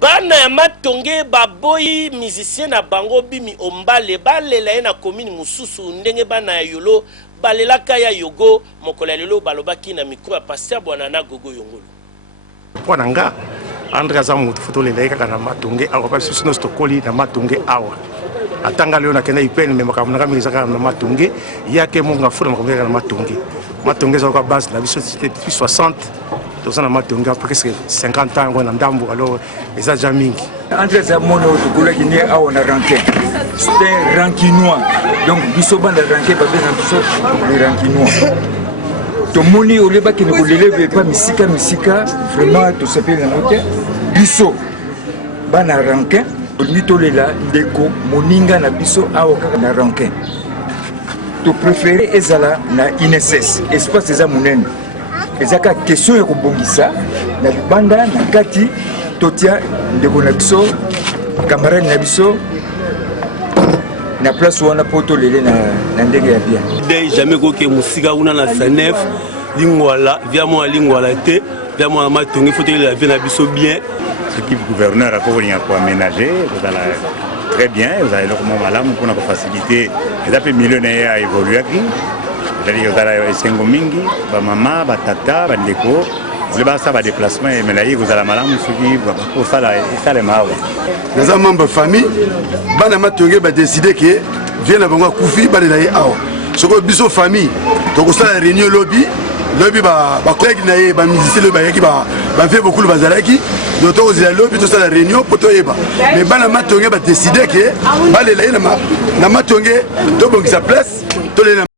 bana ya matonge baboyi musicien na bango bimi ombale balela ye na commune mususu ndenge bana ya yolo balelaka ya yogo mokolo ya lelo balobaki na micro ya Pasteur Bwanana Gogo Yongolo Ponanga André Azamu foto lela kaka na matonge awa pa sino stokoli na matonge awa atanga leo na kena ipeni me makamuna kama izaka na matonge yake munga funa makamuna na matonge za kwa base na biso depuis 60 dans un matonge presque 50 ans on ndambo alors eza jamingi André Azamu to kula kini awa na rankin c'est rankinois donc biso banda rankin ba bena biso les rankinois to moni oleba kini ko leleve pas misika vraiment to s'appelle na note biso bana rankin Nitolela ndeko moninga na biso awa kaka na rankin to préféré ezala na INSS espace eza munene ezaka question ya kobongisa na libanda na kati totia ndeko na biso camarade na biso na place wana poto lele na ndenge ya bien dès jamais koke musika una na sanef lingwala via moi lingwala te via moi matongi faut la vie na biso bien. L'équipe gouverneur a pour aménager, vous allez très bien, vous allez leur malamu pour nous faciliter. Les appels millionnaires à évoluer ici. C'est-à-dire vous allez sengo mingi, ba mama, ba tata, ba ndeko. Vous allez ça va déplacement et mais vous allez malamu suivi pour ça là, ça les mawa. Les membres de famille, bana matonge ba décider que vient na bango kufi ba les awa. Soko biso famille, donc ça la réunion lobby. Lobby ba collègue na ye ba musicien le ba yaki ba fait beaucoup le bazalaki donc on a lobby tout ça la réunion pour toi yeba mais bana matonge ba décider que ba le na matonge to bongisa place to le